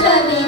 这里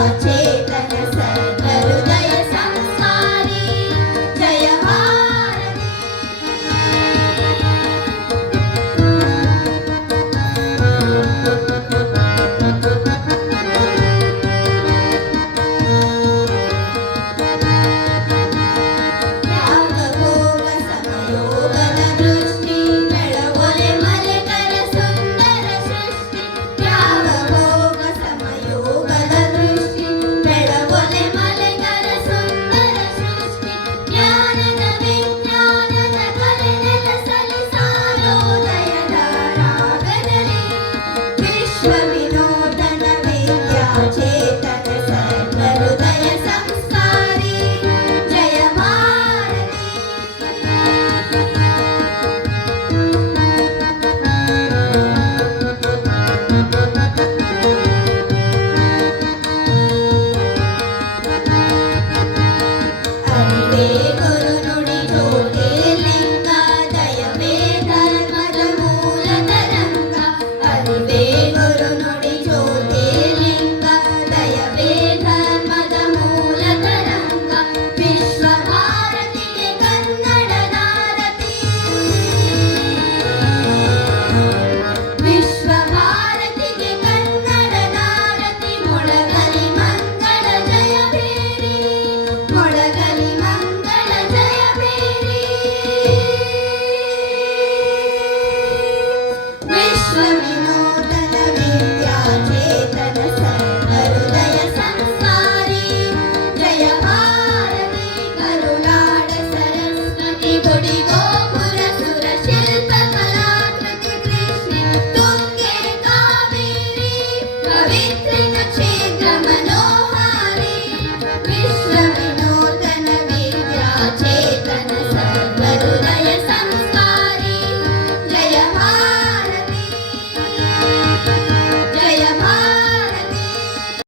Ch